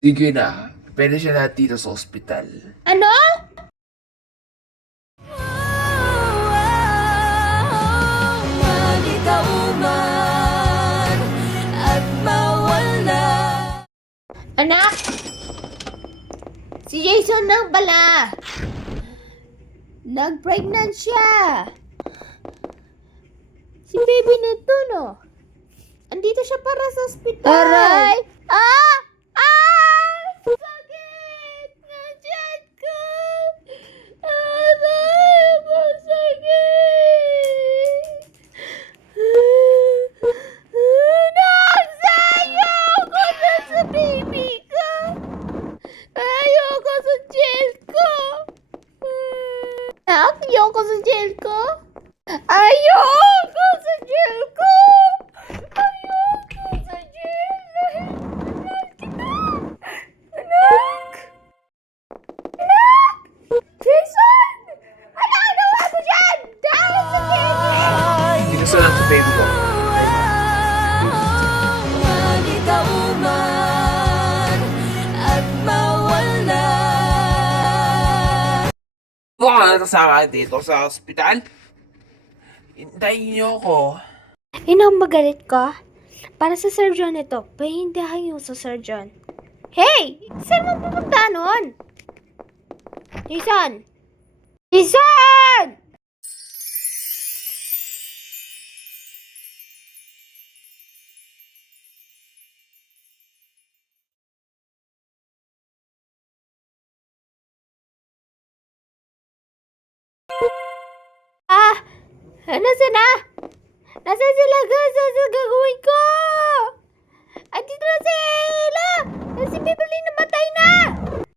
Sige na, pwede siya na dito sa ospital. Ano? Anak! Si Jason nang bala! Nag-pregnant siya! Si baby nito, no? Andito siya para sa ospital. Aray! Ah! Ah! Sakit! Nandiyan ko! Aray! Masakit! Ayoko na sa baby ko! Ayoko sa jail ko! Ayoko sa jail ko! Ayoko sa jail ko! Ayoko sa jail! Mahal kita! Anak! Anak! Jason! Ano ginawa mo dyan? Dahil sa baby! Hindi gusto lang sa baby ko. Huwag ka sa akin dito sa ospital. Hintayin niyo ako. Inang magalit ka? Para sa surgeon ito, pahindahan yung sa surgeon. Hey! Saan mo pupunta nun? Jason! Jason! Ah! Nasaan na? Nasaan sila? Nasaan sila gagawin ko? Andito na sila! Si Beverly namatay na!